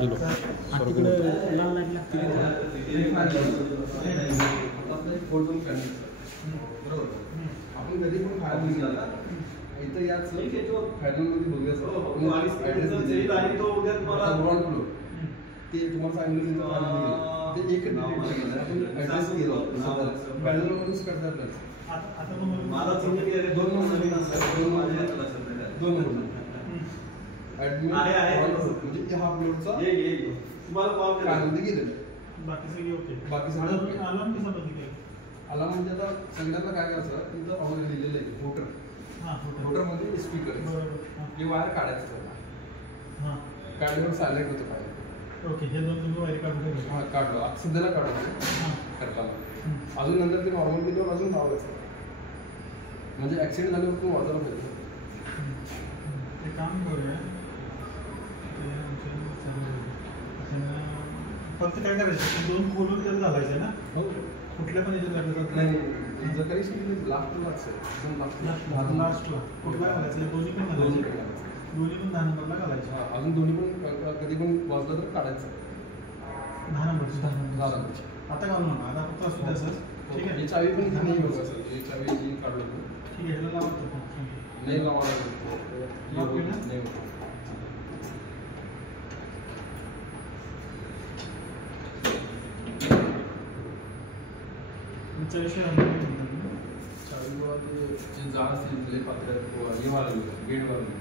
kilo तिकडे लाल light लागते बरोबर आपण कधी पण फायर गेला इथं याच फॅडनमध्ये बघूया ते तुम्हाला सांगितलं ते एक ॲड्रेस केलं बॅनरवरूनच करतात दोन ॲडमिट म्हणजे हा अपलोडचा कालमध्ये गेलेलं बाकी सगळे ओके बाकी सगळं आला कसा बघितलं आला म्हणजे आता सगळ्यांना काय करायचं तिथं ऑर्डर लिहिलेलं आहे होटरमध्ये स्पीकर हे वायर काढायचं हां काढल्यावर सायलेंट होतं काय ओके हे दोन तुम्ही वायर काढून हां काढलो सध्याला काढतो करताना अजून नंतर ते नॉर्मल केल्यावर अजून लावायचं म्हणजे ॲक्सिडेंट झाल्यावर पण वाजायला पाहिजे ते काम करूया फक्त काय करायचं दोन खोलून त्याला घालायचं ना हो कुठल्या पण याच्यात घालायचं नाही जकारी लास्टला लास्टला कुठला घालायचं दोन्ही पण घालायचे दोन्ही पण 10 नंबरला घालायचं अजून दोन्ही पण कधी पण वाजलं तर काढायचं 10 नंबर आता घालू नका आता फक्त असू द्या सर ठीक आहे ही चावी पण नाही बघा सर ही चावी जी काढलो ठीक आहे ह्याला लावतो नाही लावायला नाही विषय चावी गोळा ते जे जाळ असते पात्र हे मारलं गेट मारलं